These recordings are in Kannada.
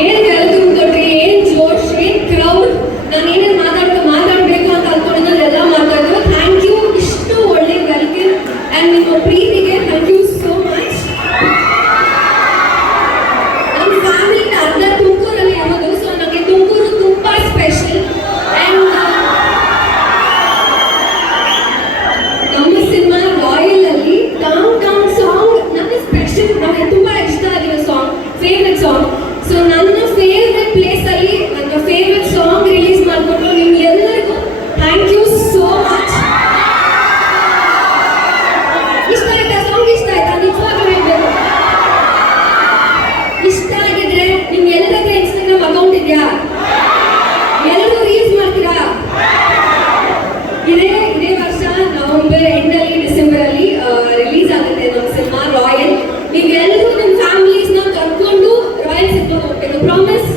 ಏನ್ ಕರೆದು ಕೊಟ್ರಿ ಏನ್ ಜೋಶ್ ಏನ್ ಕ್ರೌಡ್ ನಾನು ಏನೇನ್ ಮಾತಾಡ್ತಾ ಮಾತಾಡ್ಬೇಕು ಅಂತ ಅನ್ಕೊಂಡಿದ್ದೆ ಎಲ್ಲ ಮಾತಾಡಿದ್ರು ಥ್ಯಾಂಕ್ ಯು ಇಷ್ಟು ಒಳ್ಳೆ ವೆಲ್ಕಮ್ ಅಂಡ್ ನಿಮ್ಮ ಪ್ರೀತಿಗೆ ಥ್ಯಾಂಕ್ ಯು ಸೋ ಮಚ್ ನಮ್ಮ ಫ್ಯಾಮಿಲಿ ಅರ್ಧ ತುಮಕೂರಲ್ಲಿ ಇರೋದು ಸೊ ನನಗೆ ತುಮಕೂರು ತುಂಬಾ ಸ್ಪೆಷಲ್ ಅಂಡ್ ನಮ್ಮ ಸಿನಿಮಾ ರಾಯಲ್ ಅಲ್ಲಿ ಡೌನ್ ಡೌನ್ ಸಾಂಗ್ ನನಗೆ ಸ್ಪೆಷಲ್ ನನಗೆ ತುಂಬಾ ಇಷ್ಟ ಆಗಿರೋ ಸಾಂಗ್ ಫೇವ್ರೆಟ್ ಸಾಂಗ್ ಸೊ ನನ್ನ ಫೇವ್ರೆಟ್ ಪ್ಲೇಸ್ ಅಲ್ಲಿ ನನ್ನ ಫೇವ್ರೆಟ್ ಸಾಂಗ್ ರಿಲೀಸ್ ಮಾಡ್ಕೊಂಡು ನಿಮ್ಗೆ ಎಲ್ಲರಿಗೂ ಥ್ಯಾಂಕ್ ಯು ಸೋ ಮಚ್ ಇಷ್ಟ ಆಯ್ತಾ ಸಾಂಗ್ ಇಷ್ಟ ಆಯ್ತಾ ನಿಜವಾಗ್ಲೂ ಹೇಳ್ಬೇಕು ಇಷ್ಟ ಆಗಿದ್ರೆ ನಿಮ್ ಎಲ್ಲರ ಇನ್ಸ್ಟಾಗ್ರಾಮ್ ಅಕೌಂಟ್ ಇದೆಯಾ ಎಲ್ಲರೂ ರೀಲ್ಸ್ ಮಾಡ್ತೀರಾ ಇದೇ ಇದೇ ವರ್ಷ ನವೆಂಬರ್ ಎಂಡಲ್ಲಿ ಡಿಸೆಂಬರ್ ಅಲ್ಲಿ ರಿಲೀಸ್ ಆಗುತ್ತೆ ನಮ್ಮ ಸಿನಿಮಾ ರಾಯಲ್ ನೀವೆಲ್ಲರೂ ನಿಮ್ಮ ಫ್ಯಾಮಿಲೀಸ್ನ ಕರ್ಕೊಂಡು ರಾಯಲ್ ಸಿನಿಮಾ ಹೋಗ್ಬೇಕು ಪ್ರಾಮಿಸ್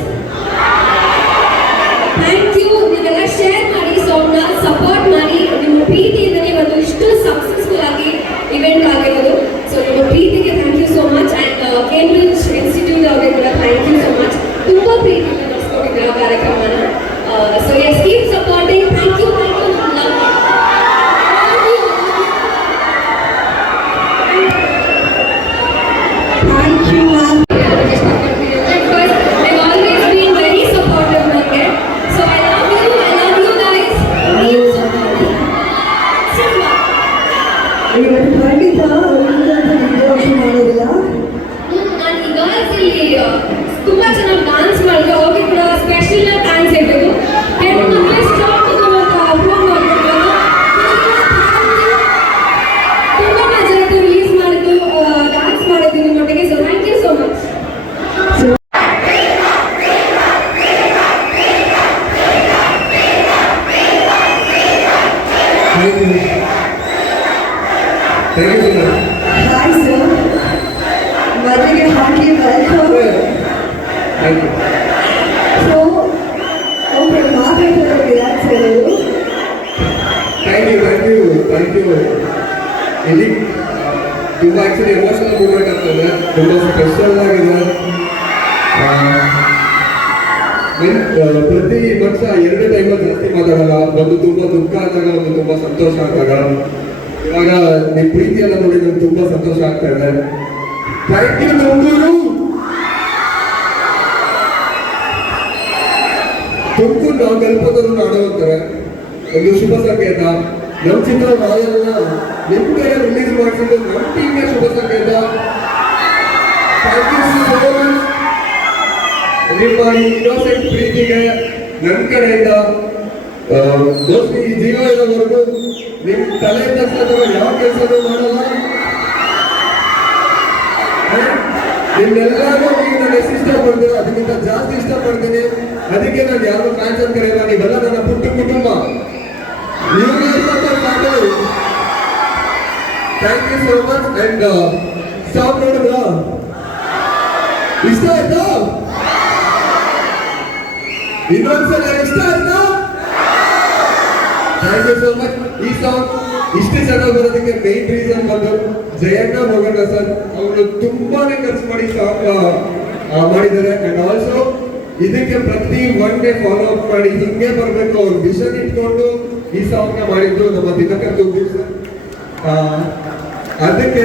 ಥ್ಯಾಂಕ್ ಯು ನೀವೆಲ್ಲ ಶೇರ್ ಮಾಡಿ ಸಾಂಗ್ನ ಸಪೋರ್ಟ್ ಮಾಡಿ ನಿಮ್ಮ ಪ್ರೀತಿಯಿಂದಲೇ ಇವತ್ತು ಇಷ್ಟು ಸಕ್ಸಸ್ಫುಲ್ ಆಗಿ ಇವೆಂಟ್ ಆಗಿರೋದು ಸೊ ನಿಮ್ಮ ಪ್ರೀತಿಗೆ thank you so much and Cambridge Institute ಅವ್ರಿಗೆ ಕೂಡ ಥ್ಯಾಂಕ್ ಯು ಸೋ ಮಚ್ ತುಂಬ ಪ್ರೀತಿಯಿಂದ ನಡೆಸ್ಕೊಂಡಿದ್ದೀರಾ ಕಾರ್ಯಕ್ರಮನ so yes keep supporting thank you thank you thank you ma'am Because they've always been very supportive ನನಗೆ. So I love you, I love you guys. Keep supporting. Cinema. ಇವತ್ತು ಖಂಡಿತ ವಿಡಿಯೋಸ್ ಮಾಡೋದಿಲ್ಲ ಹ್ಮ್, ನಾನು ಈ girls ಇಲ್ಲಿ ಆ, ತುಂಬಾ ಚೆನ್ನಾಗಿ ಡಾನ್ಸ್ ಮಾಡಿದ್ರು ಅವ್ರಿಗೆ ಕೂಡ ಸ್ಪೆಷಲ್ ಥ್ಯಾಂಕ್ಸ್ ಹೇಳ್ಬೇಕು ಹೆಣ್ಮಕ್ಳು ಸ್ಟಾಪ್ ಅಂತ ಅಪ್ಲೋಡ್ ಮಾಡ್ಕೊಂಡು ತುಂಬಾ ಮಜಾ ಆಯ್ತು ರಿಲೀಸ್ ಮಾಡಿದ್ದು ಡಾನ್ಸ್ ಮಾಡಿದ್ದು ನಿಮ್ಮೊಟ್ಟಿಗೆ so thank you so much Thank you. Thank you, sir. Hi sir ಮೊದಲಿಗೆ heartly welcome Thank you. So okay ಮಾತಾಡ್ತಾರೆ ವಿರಾಟ್ ಸರ್ ಅವರು Thank you, thank you, thank you. ಇಲ್ಲಿ ಆಕ್ಚುಲಿ ಎಮೋಷನಲ್ ಮೂಮೆಂಟ್ ಆಗ್ತದೆ. ತುಂಬ ಸ್ಪೆಷಲ್ ಆಗಿದೆ. ಪ್ರತಿ ವರ್ಷ ಎರಡು ಟೈಮಲ್ಲಿ ಜಾಸ್ತಿ ಮಾತಾಡಲ್ಲ. ಒಂದು ತುಂಬ ದುಃಖ ಆದಾಗ, ಒಂದು ತುಂಬ ಸಂತೋಷ ಆದಾಗ. ಇವಾಗ ನಿಮ್ಮ ಪ್ರೀತಿಯೆಲ್ಲ ನೋಡಿ ನಂಗೆ ತುಂಬ ಸಂತೋಷ ಆಗ್ತಾ ಇದೆ. Thank you Tumakuru! ತುಮಕೂರು ನಾವು ಕಲ್ಪದವರು ನಾಡು ಅಂತಾರೆ. ಒಂದು ಶುಭ ಸಂಕೇತ. ನಮ್ಮ ಚಿತ್ರ ರಾಯಲ್ನ ನಿಮ್ ಕಡೆ ರಿಲೀಸ್ ಮಾಡಿಸಿದ್ದು ನಮ್ಮ ಟೀಮ್ಗೆ ಶುಭ ಸಂಕೇತ. ನಿಮ್ಮ ಇನ್ನೋಸೆಂಟ್ ಪ್ರೀತಿಗೆ ನನ್ನ ಕಡೆಯಿಂದ ದೋಸ್ತಿ ಈ ಜೀವ ಇರೋವರೆಗೂ ನಿಮ್ ತಲೆ ಯಾವ ಕೆಲಸನೂ ಮಾಡಲ್ಲ. ನಿಮ್ಮೆಲ್ಲರೂ ನೀವು ನಾನು ಎಷ್ಟು ಇಷ್ಟಪಡ್ತೀರೋ ಅದಕ್ಕಿಂತ ಜಾಸ್ತಿ ಇಷ್ಟಪಡ್ತೀನಿ. ಅದಕ್ಕೆ ನಾನು ಯಾರು ಫ್ಯಾನ್ಸ್ ಅಂತ ಕರೆಯಲ್ಲ ನೀವೆಲ್ಲ ನನ್ನ ಪುಟ್ಟ ಕುಟುಂಬ. Thank you so much and song ನೋಡಿದ್ರ ಇಷ್ಟ ಆಯ್ತಾ ಇನ್ನೊಂದ್ಸಲ ಇಷ್ಟ ಆಯ್ತಾ ಥ್ಯಾಂಕ್ ಯು ಸೋ ಮಚ್ ಈ ಸಾಂಗ್ ಇಷ್ಟು ಚೆನ್ನಾಗಿ ಬರೋದಕ್ಕೆ ಮೇನ್ ರೀಸನ್ ಬಂದು ಜಯಣ್ಣ ಮೋಗಣ್ಣ ಸರ್ ಅವರು ತುಂಬಾನೇ ಖರ್ಚು ಮಾಡಿ ಸಾಂಗ್ ಮಾಡಿದ್ದಾರೆ. ಅಂಡ್ ಆಲ್ಸೋ ಇದಕ್ಕೆ ಪ್ರತಿ ಒನ್ ಡೇ ಫಾಲೋ ಅಪ್ ಮಾಡಿ ಹಿಂಗೆ ಬರಬೇಕು. ಅವ್ರ ವಿಷನ್ ಇಟ್ಕೊಂಡು ಈ ಸಾಂಗ್ನ ಮಾಡಿದ್ದು ನಮ್ಮ ದಿನಕರ್ ದುಡ್ಡು ಸರ್. ಅದಕ್ಕೆ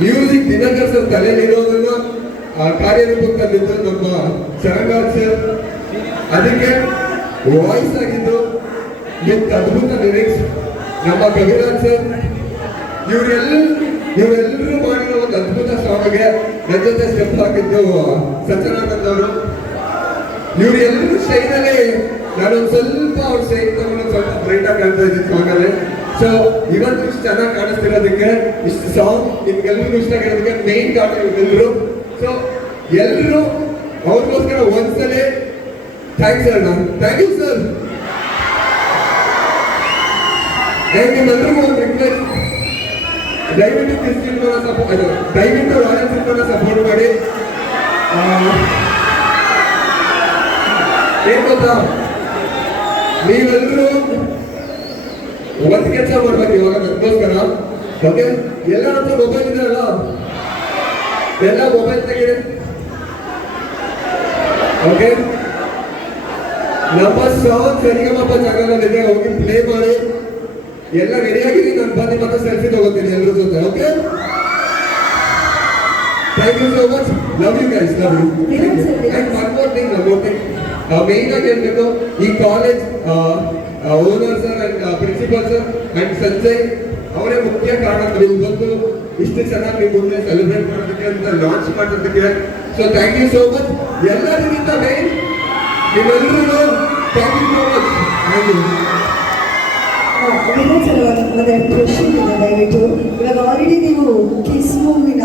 ಮ್ಯೂಸಿಕ್ ದಿನಕರ್ ಸರ್ ತಲೆಯಲ್ಲಿರೋದನ್ನ ಕಾರ್ಯರೂಪಕ್ಕೆ ತಂದಿದ್ದು ನಮ್ಮ ಚರಂಗಾರ್ ಸರ್. ಅದಕ್ಕೆ ವಾಯ್ಸ್ ಆಗಿದ್ದು ವಿತ್ ಅದ್ಭುತ ಲಿರಿಕ್ಸ್ ನಮ್ಮ ಕವಿರಾಜ್ ಸರ್. ಇವರೆಲ್ಲ ಇವರೆಲ್ಲರೂ ಮಾಡಿರೋ ಒಂದು ಅದ್ಭುತ ಸಾಂಗ್ಗೆ ನನ್ನ ಜೊತೆ ಸ್ಟೆಪ್ ಹಾಕಿದ್ದು ಸಚ್ಚನಾನಂದ್ ಅವರು. ಇವರೆಲ್ಲರೂ ಎಲ್ಲರೂ ಶೈನಲ್ಲಿ ನಾನೊಂದು ಸ್ವಲ್ಪ ಅವ್ರ ಸ್ನೇಹಿತರನ್ನ ಸ್ವಲ್ಪ ಬ್ರೈಟ್ ಆಗಿ ಕಾಣ್ತಾ ಇದ್ದೀನಿ ಸಾಂಗಲ್ಲಿ ಸೊ ಇವತ್ತು ಇಷ್ಟು ಚೆನ್ನಾಗಿ ಕಾಣಿಸ್ತಿರೋದಕ್ಕೆ, ಇಷ್ಟು ಸಾಂಗ್ ನಿಮ್ಗೆಲ್ಲರಿಗೂ ಇಷ್ಟ ಆಗಿರೋದಕ್ಕೆ ಮೇನ್ ಕಾರಣ ಇವ್ರೆಲ್ಲರೂ ಸೊ ಎಲ್ಲರೂ ಅವ್ರಿಗೋಸ್ಕರ ಒಂದ್ಸಲಿ ಥ್ಯಾಂಕ್ಸ್ ನಾನು ಥ್ಯಾಂಕ್ ಯು ಸರ್ ನಿಮ್ಮೆಲ್ಲರಿಗೂ ಒಂದು ರಿಕ್ವೆಸ್ಟ್ ದಯವಿಟ್ಟು ಕ್ರಿಸ್ಟಿಯನ್ ಸಪೋರ್ಟ್ ದಯವಿಟ್ಟು ರಾಯಲ್ ಸಿಂಗ್ ಸಪೋರ್ಟ್ ಮಾಡಿ. ಏನ್ ಗೊತ್ತಾ? ನೀವೆಲ್ಲರೂ ಒಂದು ಕೆಲಸ ಮಾಡ್ಬೇಕು ಇವಾಗ ನನಗೋಸ್ಕರ ಓಕೆ? ಎಲ್ಲ ಹತ್ರ ಮೊಬೈಲ್ ಇದೆ ಅಲ್ಲ? ಎಲ್ಲ ಮೊಬೈಲ್ ತೆಗೀರಿ. ಓಕೆ? ನಮ್ಮ ಸಾಂಗ್ ಸರಿಗಮಪ್ಪ ಚಾನಲ್ ಇದೆ. ಹೋಗಿ ಪ್ಲೇ ಮಾಡಿ. ಎಲ್ಲ ರೆಡಿ ಆಗಿರಿ. ನಾನು ಬಂದು ಮತ್ತೆ ಸೆಲ್ಫಿ ತಗೋತೀನಿ ಎಲ್ಲರ ಜೊತೆ. Okay? Thank you so much love you guys love you and one more thing one more thing main ಆಗಿ ಹೇಳ್ಬೇಕು, ಈ college owner sir and principal sir and Sanjay ಅವರೇ ಮುಖ್ಯ ಕಾರಣ. ನೀವು ಇಷ್ಟು ಚೆನ್ನಾಗಿ ನೀವು ಮುಂದೆ ಸೆಲೆಬ್ರೇಟ್ ಮಾಡೋದಕ್ಕೆ ಅಂತ ಲಾಂಚ್ ಮಾಡೋದಕ್ಕೆ so thank you so much ಎಲ್ಲರಿಗಿಂತ ಮೇನ್ ನೀವೆಲ್ಲರೂ thank you so much thank you question ದಯವಿಟ್ಟು. ಆಲ್ರೆಡಿ ನೀವು ಕಿಸ್ ಮೂವಿನ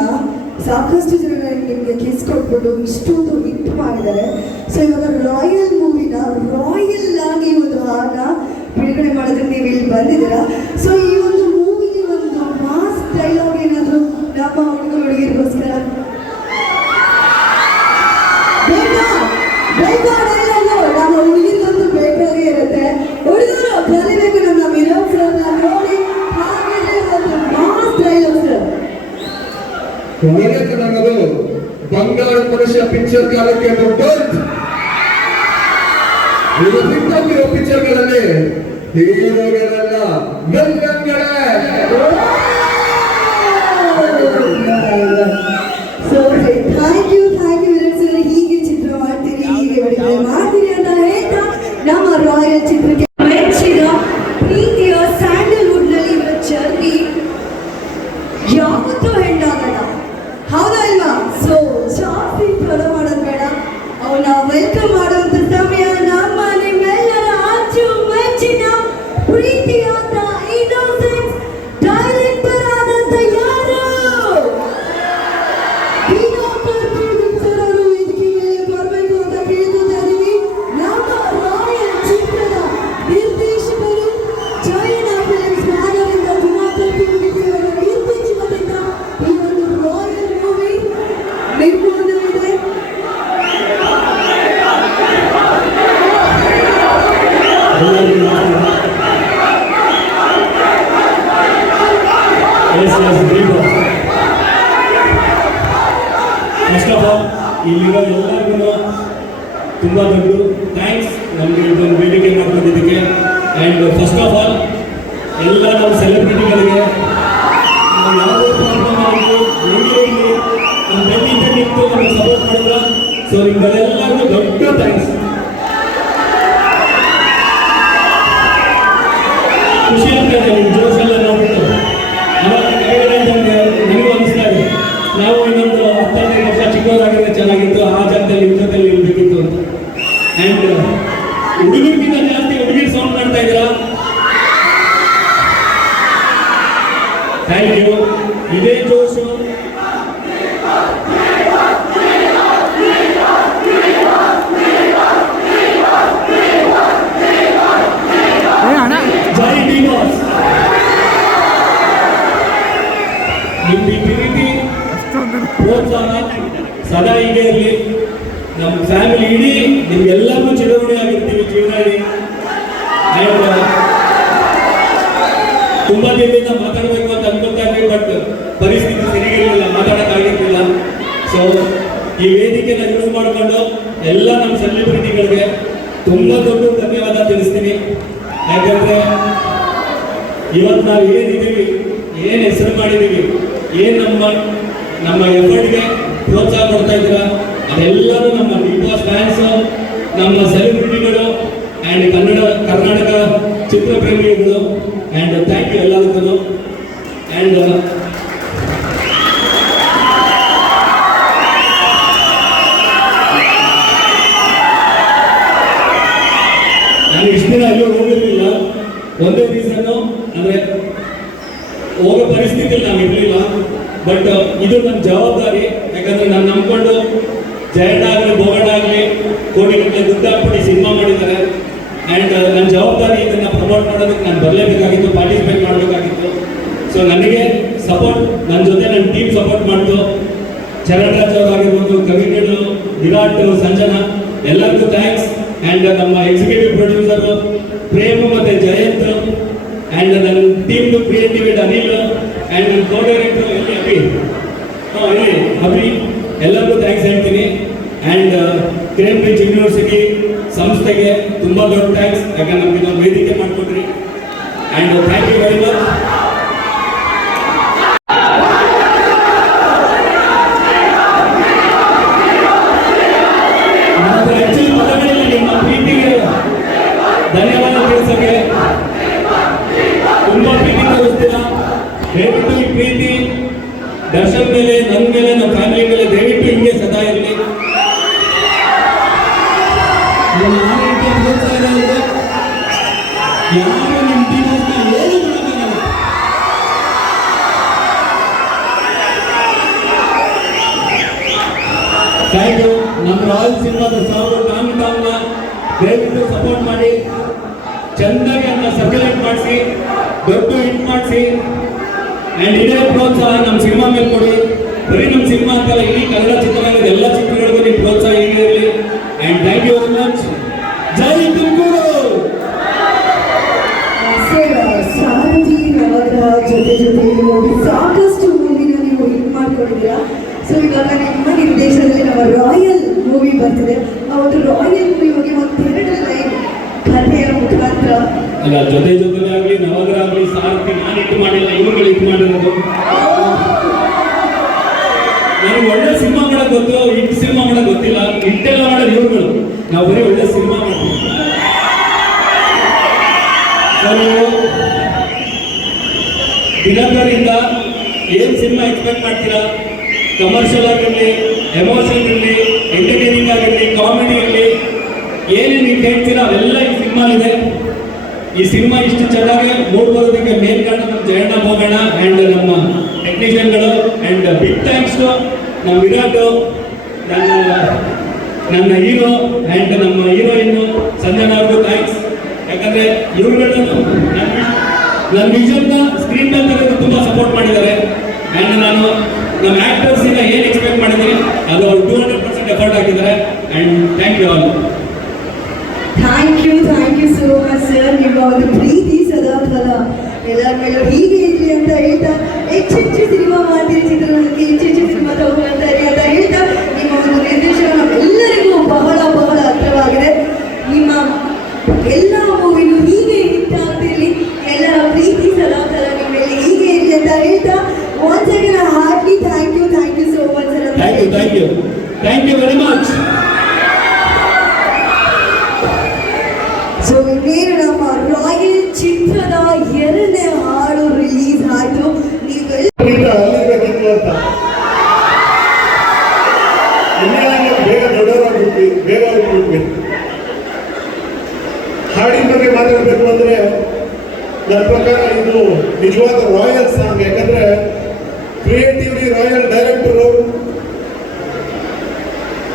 ಸಾಕಷ್ಟು ಜನ ನಿಮಗೆ ಕಿಸ್ ಕೊಟ್ಬಿಟ್ಟು ಇಷ್ಟೊಂದು ಹಿಟ್ ಮಾಡಿದ್ದಾರೆ. ಸೊ ಇವಾಗ ರಾಯಲ್ ಮೂವಿನ ರಾಯಲ್ ಆಗಿ ಒಂದು ಹಾಡನ್ನ ಬಿಡುಗಡೆ ಮಾಡಿದ್ರೆ ನೀವು ಇಲ್ಲಿ ಬಂದಿದ್ದೀರಾ? ಸೊ ಈ ಒಂದು ಮೂವಿಲಿ ಒಂದು ಮಾಸ್ ಡೈಲಾಗ್ ಏನಾದರೂ ನಮ್ಮ ಹುಡುಗರು ಹುಡುಗಿರಿಗೋಸ್ಕರ ನಮ್ಮ ಇರುತ್ತೆ. ಹುಡುಗರು ಕಲಿಬೇಕು ನಮ್ಮ ಒಂದು ಮಾಸ್ ಬಂಗಾರ ಮನುಷ್ಯ ಪಿಕ್ಚರ್ ಕಾಲಕ್ಕೆ ಸಿಕ್ಕಿರೋ ಪಿಕ್ಚರ್ಗಳಲ್ಲಿ ಹೀರೋಗಳೆಲ್ಲ ಗಂಗಂಗಳೇ so thank you thank you Virat sir ಹೀಗೆ ಚಿತ್ರ ಮಾಡ್ತೀರಿ ಹೀಗೆ ಮಾಡ್ತೀರಿ ಅಂತ ಹೇಳ್ತಾ ನಮ್ಮ ರಾಯಲ್ ಚಿತ್ರಕ್ಕೆ ತುಂಬ ದಿನದಿಂದ ಮಾತಾಡಬೇಕು ಅಂತ ಅನ್ಕೊತಾ ಇದ್ವಿ ಬಟ್ ಪರಿಸ್ಥಿತಿ ಸರಿಗಿರಲಿಲ್ಲ ಮಾತಾಡೋಕ್ಕಾಗಿರ್ಲಿಲ್ಲ ಸೊ ಈ ವೇದಿಕೆನ ಯೂಸ್ ಮಾಡಿಕೊಂಡು ಎಲ್ಲ ನಮ್ಮ ಸೆಲೆಬ್ರಿಟಿಗಳಿಗೆ ತುಂಬ ದೊಡ್ಡ ಧನ್ಯವಾದ ತಿಳಿಸ್ತೀನಿ. ಯಾಕಂದ್ರೆ ಇವತ್ತು ನಾವು ಏನಿದ್ದೀವಿ ಏನು ಹೆಸರು ಮಾಡಿದ್ದೀವಿ ಏನು ನಮ್ಮ ನಮ್ಮ ಎಫರ್ಟ್ಗೆ ಪ್ರೋತ್ಸಾಹ ಕೊಡ್ತಾ ಇದ್ದೀರಾ ಅದೆಲ್ಲರೂ ನಮ್ಮ ಬಿಗ್ ಬಾಸ್ ಫ್ಯಾನ್ಸ್ ನಮ್ಮ ಸೆಲೆಬ್ರಿಟಿಗಳು ಆ್ಯಂಡ್ ಕನ್ನಡ, ಕರ್ನಾಟಕ ಚಿತ್ರಪ್ರೇಮಿಗಳು ಆ್ಯಂಡ್ ಥ್ಯಾಂಕ್ ಯು ಎಲ್ಲದಕ್ಕೂ ಆ್ಯಂಡ್ ನಾನು ಇಷ್ಟು ದಿನ ಅಲ್ಲಿ ಹೋಗಿರಲಿಲ್ಲ. ಒಂದೇ ರೀಸನ್ನು ಅಂದರೆ ಹೋಗೋ ಪರಿಸ್ಥಿತಿಯಲ್ಲಿ ನಾನು ಇರಲಿಲ್ಲ. ಬಟ್ ಇದು ನನ್ನ ಜವಾಬ್ದಾರಿ. ಯಾಕಂದ್ರೆ ನಾನು ನಂಬ್ಕೊಂಡು ಜಯಣ್ಣ ಆಗಲಿ ಬೋಗಣ್ಣ ಆಗಲಿ, ಕೋಟಿಗಟ್ಟಲೆ ದುಡ್ಡು ಹಾಕ್ಬಿಟ್ಟು ಸಿನಿಮಾ ಮಾಡಿದ್ದಾರೆ ಆ್ಯಂಡ್ ನನ್ನ ಜವಾಬ್ದಾರಿ ಇದನ್ನ ಪ್ರಮೋಟ್ ನಾನು ಬರಲೇಬೇಕಾಗಿತ್ತು ಪಾರ್ಟಿಸಿಪೇಟ್ ಮಾಡಬೇಕಾಗಿತ್ತು. ಸೊ ನನಗೆ ಸಪೋರ್ಟ್ ನನ್ನ ಜೊತೆ ನನ್ನ ಟೀಮ್ ಸಪೋರ್ಟ್ ಮಾಡ್ತು ಚರಣ್ ರಾಜ್ ಅವರಾಗಿರ್ಬೋದು ಕವಿಗಳು ವಿರಾಟ್ ಸಂಜನಾ, ಎಲ್ಲರಿಗೂ ಥ್ಯಾಂಕ್ಸ್ ಆ್ಯಂಡ್ ನಮ್ಮ ಎಕ್ಸಿಕ್ಯೂಟಿವ್ ಪ್ರೊಡ್ಯೂಸರ್ ಪ್ರೇಮ್ ಮತ್ತು ಜಯಂತ್ ಆ್ಯಂಡ್ ನನ್ನ team creative Anil and co director ಎಲ್ಲಿ ಅಭಿ. ಹಾಂ, ಇಲ್ಲಿ ಅಭಿ. ಎಲ್ಲರಿಗೂ ಥ್ಯಾಂಕ್ಸ್ ಹೇಳ್ತೀನಿ. ಆ್ಯಂಡ್ ಕೇಂಬ್ರಿಡ್ಜ್ ಯೂನಿವರ್ಸಿಟಿ ಸಂಸ್ಥೆಗೆ ತುಂಬ ದೊಡ್ಡ ಥ್ಯಾಂಕ್ಸ್ ಯಾಕಂದ್ರೆ ನಮಗೆ ಇದೊಂದು ವೇದಿಕೆ ಮಾಡಿಕೊಟ್ರಿ ಆ್ಯಂಡ್ ಥ್ಯಾಂಕ್ ನಿಮ್ಮ ರಾಯಲ್ ಸಿನಿಮಾದ ಸಾವಿರ ಟಾಂಗ್ ಟಾಂಗ್ನ ದಯವಿಟ್ಟು ಸಪೋರ್ಟ್ ಮಾಡಿ ಚೆಂದಾಗಿ ಅದನ್ನ ಸರ್ಕ್ಯುಲೇಟ್ ಮಾಡಿಸಿ ದೊಡ್ಡ ಹಿಟ್ ಮಾಡಿಸಿ ಆ್ಯಂಡ್ ಇದೇ ಪ್ರೋತ್ಸಾಹ ನಮ್ಮ ಸಿನಿಮಾ ಮೇಲೆ ಕೊಡಿ ಬರೀ ನಮ್ಮ ಸಿನಿಮಾ ಅಂತಲ್ಲ ಇಡೀ ಕನ್ನಡ ಚಿತ್ರರಂಗದ ಎಲ್ಲ ಪ್ರೋತ್ಸಾಹ ಹೀಗೆ ಇರಲಿ and thank you very much Jai Tumkur sir ಸಾರಥಿ ನವಗ್ರಹ ಜೊತೆ ಜೊತೆ ನೋಡಿ ಸಾಕಷ್ಟು ಮೂವಿನ ನೀವು ಹಿಟ್ ಮಾಡ್ಕೊಂಡಿದ್ದೀರಾ? ಸೊ ಇವಾಗ ನಿಮ್ಮ ನಿರ್ದೇಶನದಲ್ಲಿ ನಮ್ಮ ರಾಯಲ್ ಮೂವಿ ಬರ್ತಿದೆ. ಆ ಒಂದು ರಾಯಲ್ ಮೂವಿ ಬಗ್ಗೆ ಒಂದೆರಡು ಲೈನ್ ಕಥೆಯ ಮುಖಾಂತರ. ಅಲ್ಲ, ಜೊತೆ ಜೊತೆ ಆಗಲಿ, ನವಗ್ರ ಆಗಲಿ ಸಾರಥಿ ನಾನು ಇಟ್ಟು ಮಾಡಿಲ್ಲ, ಇವರುಗಳು ಇಟ್ಟು ಮಾಡಿರೋದು. ನನಗೆ ಒಳ್ಳೆ ಸಿನಿಮಾ ಮಾಡಕ್ಕೆ ಗೊತ್ತು ಇಟ್ಟು ಸಿನಿಮಾ ಮಾಡಕ್ ಗೊತ್ತಿಲ್ಲ. ಇಟ್ಟೆಲ್ಲ ಮಾಡೋದು ಇವರುಗಳು. ನಾವು ಬರೀ ಒಳ್ಳೆ ಸಿನಿಮಾ ಮಾಡ್ತೀವಿ. ದಿನಕರಿಂದ ಏನು ಸಿನಿಮಾ ಎಕ್ಸ್ಪೆಕ್ಟ್ ಮಾಡ್ತೀರಾ? ಕಮರ್ಷಿಯಲ್ ಆಗಿರಲಿ ಎಮೋಷನ್ ಇರಲಿ ಎಂಟರ್ಟೈನಿಂಗ್ ಆಗಿರಲಿ ಕಾಮಿಡಿ ಇರಲಿ, ಏನೇನು ನೀವು ಹೇಳ್ತೀರಾ ಅವೆಲ್ಲ ಈ ಸಿನಿಮಾ ಇದೆ ಈ ಸಿನಿಮಾ ಇಷ್ಟು ಚೆನ್ನಾಗಿ ಮೂಡ್ ಬರೋದಕ್ಕೆ ಮೇನ್ ಕಾರಣ ನಮ್ಮ ಜಯಣ್ಣ ಹೋಗೋಣ ಆ್ಯಂಡ್ ನಮ್ಮ ಟೆಕ್ನಿಷಿಯನ್ಗಳು ಆ್ಯಂಡ್ ಬಿಗ್ ಥ್ಯಾಂಕ್ಸ್ ನಮ್ಮ ವಿರಾಟ್, ನನ್ನ ನನ್ನ ಹೀರೋ ಆ್ಯಂಡ್ ನಮ್ಮ ಹೀರೋಯಿನ್ನು ಸಂಜನಾ ಅವ್ರಿಗೂ ಥ್ಯಾಂಕ್ಸ್ ಯಾಕಂದರೆ ಇವ್ರುಗಳನ್ನು ನನ್ನ ವಿಷನ್ನ ಸ್ಕ್ರೀನ್ ಮೇಲೆ ತುಂಬಾ ಸಪೋರ್ಟ್ ಮಾಡಿದ್ದಾರೆ. ಆ್ಯಂಡ್ ನಾನು ನಮ್ಮ ಆಕ್ಟರ್ಸ್ ಏನು ಎಕ್ಸ್ಪೆಕ್ಟ್ ಮಾಡಿದ್ದೀನಿ? ಅದು ಅವ್ರು ಟೂ ಹಂಡ್ರೆಡ್ ಪರ್ಸೆಂಟ್ ಎಫರ್ಟ್ ಹಾಕಿದ್ದಾರೆ. And thank you all thank you thank you so much sir ನಿಮ್ಮ ಒಂದು ಪ್ರೀತಿ ಸದಾ ಫಲ ಎಲ್ಲರ ಮೇಲೂ ಹೀಗೆ ಇರಲಿ ಅಂತ ಹೇಳ್ತಾ ಹೆಚ್ಚೆಚ್ಚು ಸಿನಿಮಾ ಮಾಡ್ತೀರಿ ಚಿತ್ರರಂಗಕ್ಕೆ ಹೆಚ್ಚೆಚ್ಚು ಸಿನಿಮಾ ತಗೊಂಡ್ತಾರೆ ಅಂತ ಹೇಳ್ತಾ, ನಿಮ್ಮ ಒಂದು ನಿರ್ದೇಶನ ಎಲ್ಲರಿಗೂ ಬಹಳ ಬಹಳ ಹತ್ರವಾಗಿದೆ. ನಿಮ್ಮ ಎಲ್ಲ ಮೂವಿನೂ ಹೀಗೆ ಹಿಟ್ ಆಗ್ತಿರಲಿ Sarita. Once again, a hearty thank you, thank you so much. Sarita. Thank you, thank you. Thank you very much. ಇದು ನಿಜವಾದ ರಾಯಲ್ ಸಾಂಗ್ ಯಾಕಂದ್ರೆ creatively Royal director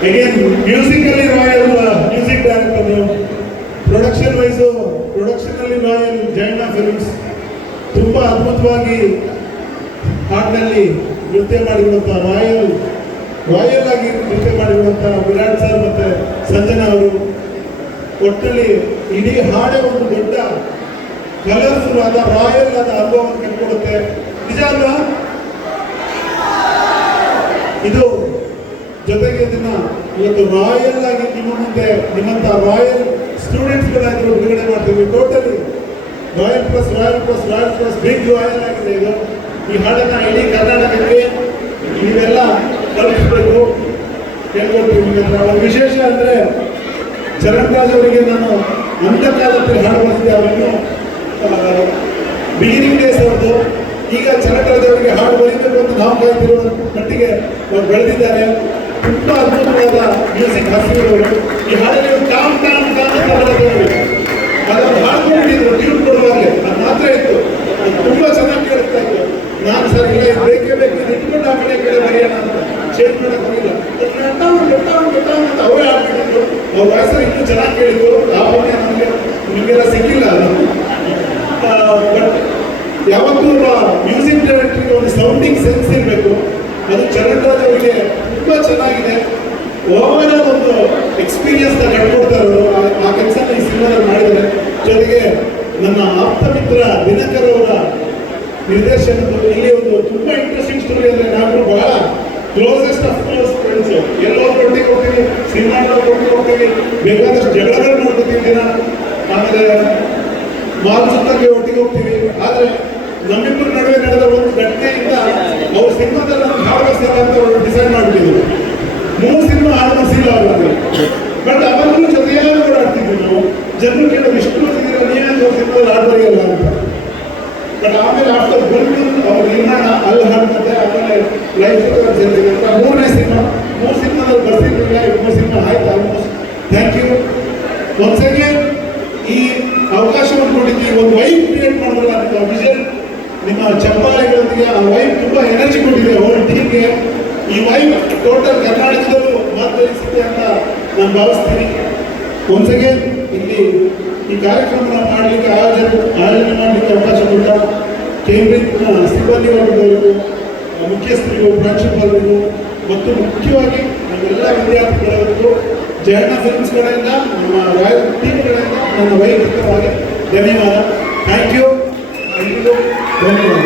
again musically Royal music director production wise production ಅಲ್ಲಿ ರಾಯಲ್ ಜೈನ ಫಿಲ್ಮ್ಸ್ ತುಂಬಾ ಅದ್ಭುತವಾಗಿ ಹಾಡಿನಲ್ಲಿ ನೃತ್ಯ ಮಾಡಿರುವಂಥ ರಾಯಲ್ ರಾಯಲ್ ಆಗಿ ನೃತ್ಯ ಮಾಡಿರುವಂಥ ವಿರಾಟ್ ಸರ್ ಮತ್ತೆ ಸಂಜನಾ ಅವರು. ಒಟ್ಟಲ್ಲಿ ಇಡೀ ಹಾಡೇ ಒಂದು ದೊಡ್ಡ ಕಲರ್ಫುಲ್ ಆದ ರಾಯಲ್ ಆದ ಅನುಭವವನ್ನು ಕಟ್ಕೊಡುತ್ತೆ ನಿಜ ಅಲ್ವಾ? ಇದು ಜೊತೆಗೆ ಇದನ್ನ ಇವತ್ತು ರಾಯಲ್ ಆಗಿ ನಿಮ್ಮ ಮುಂದೆ, ನಿಮ್ಮಂತ ರಾಯಲ್ ಸ್ಟೂಡೆಂಟ್ಸ್ಗಳಾಗಿ ಬಿಡುಗಡೆ ಮಾಡ್ತೀವಿ. Totally Royal plus Royal plus Royal plus big Royal ಆಗಿದೆ ಇದು. ಈ ಹಾಡನ್ನ ಇಡೀ ಕರ್ನಾಟಕಕ್ಕೆ ನೀವೆಲ್ಲ ತಲುಪಿಸ್ಬೇಕು ಹೇಳ್ಕೊಡ್ತೀವಿ ನಿಮ್ಗೆ ವಿಶೇಷ ಅಂದ್ರೆ ಚರಣ್ ಅವರಿಗೆ ನಾನು ಅಂತ್ಯಕಾಲದಲ್ಲಿ ಹಾಡು ಬರ್ತಿದ್ದೆ ಅವರನ್ನು ಬಿಗಿನಿಂಗ್ ಡೇಸ್ ಈಗ ಚರಣ್ ದೇವರಿಗೆ ಹಾಡು ಬರೀತಕ್ಕಂಥ ನಾವು ಕಾಯ್ತಿರೋ ಮಟ್ಟಿಗೆ ಅವ್ರು ಬೆಳೆದಿದ್ದಾರೆ. ತುಂಬ ಅದ್ಭುತವಾದ ಮ್ಯೂಸಿಕ್ ಹಸಿರು ಈ ಹಾಡಿನ ಟಾಮ್ ಅಂತ ಬರೋದು ಅದನ್ನು ಹಾಡ್ಕೊಂಡಿದ್ರು ಟ್ಯೂನ್ ಕೊಡುವಾಗಲೇ ಅದು ಮಾತ್ರ ಇತ್ತು. ತುಂಬಾ ಚೆನ್ನಾಗಿ ಕೇಳಿಸ್ತಾ ಇತ್ತು. ನಾನು ಸರ್ ಇಲ್ಲ ಬೇಕೇ ಬೇಕು ಇಟ್ಕೊಂಡು ಆ ಕಡೆ ಕಡೆ ಬರೆಯೋಣ ಅಂತ ಚೇಂಜ್ ಮಾಡಕ್ ಹೋಗಿಲ್ಲ ಡೌನ್ ಡೌನ್ ಅಂತ ಅವರೇ ಹಾಡ್ಬಿಟ್ಟಿದ್ರು ಅವ್ರ ವಯಸ್ಸಲ್ಲಿ ಇನ್ನೂ ಚೆನ್ನಾಗಿ ಕೇಳಿದ್ರು. ಆ ಪುಣ್ಯ ನಮಗೆ, ನಿಮಗೆಲ್ಲ ಸಿಕ್ಕಿಲ್ಲ ಅದು. ಬಟ್ ಯಾವತ್ತೂ ಮ್ಯೂಸಿಕ್ ಡೈರೆಕ್ಟ್ರಿಗೆ ಒಂದು ಸೌಂಡಿಂಗ್ ಸೆನ್ಸ್ ಇರಬೇಕು. ಅದು ಚರಣ್ ಅವರಿಗೆ ತುಂಬ ಚೆನ್ನಾಗಿದೆ. ಓವರ್ ಒಂದು ಎಕ್ಸ್ಪೀರಿಯನ್ಸ್ನ ಕಟ್ಕೊಡ್ತಾರೆ ಅವರು. ಆ- ಕೆಲಸ ಈ ಸಿನಿಮಾದಲ್ಲಿ ಮಾಡಿದ್ದಾರೆ. ಜೊತೆಗೆ ನನ್ನ ಆಪ್ತ ಮಿತ್ರ ದಿನಕರ್ ಅವರ ನಿರ್ದೇಶನದ್ದು ಇಲ್ಲಿ ಒಂದು ತುಂಬ ಇಂಟ್ರೆಸ್ಟಿಂಗ್ ಸ್ಟೋರಿ ಅಂದ್ರೆ ನಾವು ಬಹಳ ಕ್ಲೋಸೆಸ್ಟ್ ಆಫ್ ಕ್ಲೋಸ್ ಫ್ರೆಂಡ್ಸ್ ಎಲ್ಲೋ ಒಟ್ಟಿಗೆ ಹೋಗ್ತೀವಿ ಹೋಗ್ತೀವಿ. ಬೇಕಾದಷ್ಟು ಜಗಳಗಳು ದಿನ. ಆಮೇಲೆ ಮಾಲ್ ಸುತ್ತಕ್ಕೆ ಒಟ್ಟಿಗೆ ಹೋಗ್ತೀವಿ. ಆದ್ರೆ ನಮ್ಮಿಬ್ಬರ ನಡುವೆ ನಡೆದ ಒಂದು ಘಟನೆಯಿಂದ ಅವ್ರ ಸಿನಿಮಾದಲ್ಲಿ ನಮ್ಗೆ ಹಾಡುವಸಿಲ್ಲ ಅಂತ ಅವರು ಡಿಸೈಡ್ ಮಾಡಿಬಿಟ್ಟಿದ್ರು. ಮೂರು ಸಿನಿಮಾ ಹಾಡುವಸಿಲ್ಲ ಅವರು ಬಟ್ ಅವಾಗಲೂ ಜೊತೆಯಾಗಿ ಓಡಾಡ್ತಿದ್ವಿ ನಾವು. ಜನರು ಕೇಳೋದು ಇಷ್ಟು ಓದಿದ್ದೀರ ನೀವೇ ಒಂದು ಸಿನಿಮಾದಲ್ಲಿ ಇಲ್ಲ ಅಂತ. ಬಟ್ ಆಮೇಲೆ ಆಫ್ಟರ್ ಬಂದು ಅವ್ರ ನಿರ್ಮಾಣ ಅಲ್ಲಿ ಹಾಡುತ್ತೆ ಆಮೇಲೆ ಲೈಫ್ ಜೊತೆಗೆ ಅಂತ ಮೂರನೇ ಸಿನಿಮಾ, ಮೂರು ಸಿನಿಮಾದಲ್ಲಿ ಬರ್ತಿರ್ಲಿಲ್ಲ ಮೂರು ಸಿನಿಮಾ ಆಯ್ತು almost thank you once again ಈ ಅವಕಾಶವನ್ನು ಕೊಟ್ಟಿದ್ದೀವಿ ಒಂದು ವೈಫ್ ಕ್ರಿಯೇಟ್ ಮಾಡಿದ್ರಲ್ಲ ನಿಮ್ಮ ವಿಷನ್ ನಿಮ್ಮ ಚಪ್ಪಾಳೆಗಳೊಂದಿಗೆ ಆ ವೈಫ್ ತುಂಬಾ ಎನರ್ಜಿ ಕೊಟ್ಟಿದೆ ಅವ್ರ ಟೀಮ್ಗೆ ಈ ವೈಫ್ ಟೋಟಲ್ ಕರ್ನಾಟಕದಲ್ಲೂ ಮಾತರಿಸಿದೆ ಅಂತ ನಾನು ಭಾವಿಸ್ತೀನಿ. ಒನ್ಸ್ ಅಗೇನ್ ಇಲ್ಲಿ ಈ ಕಾರ್ಯಕ್ರಮ ಮಾಡಲಿಕ್ಕೆ ಆಯೋಜನೆ ಆಯೋಜನೆ ಮಾಡಲಿಕ್ಕೆ ಅವಕಾಶ ಕೊಟ್ಟ ಕೇಂಬ್ರಿಡ್ಜ್ನ ಸಿಬ್ಬಂದಿ ವರ್ಗದವರಿಗೂ ಮುಖ್ಯಸ್ಥರಿಗೂ, ಪ್ರಾಂಶುಪಾಲರಿಗೂ, ಮತ್ತು ಮುಖ್ಯವಾಗಿ ನಮ್ಮೆಲ್ಲ ವಿದ್ಯಾರ್ಥಿಗಳವರಿಗೂ, ಜಯಣ್ಣ ಫಿಲ್ಮ್ಸ್ ಕಡೆಯಿಂದ ನಮ್ಮ ರಾಯಲ್ ಟೀಮ್ ಕಡೆಯಿಂದ ನನ್ನ ವೈಯಕ್ತಿಕವಾಗಿ ಧನ್ಯವಾದ. Thank you thank you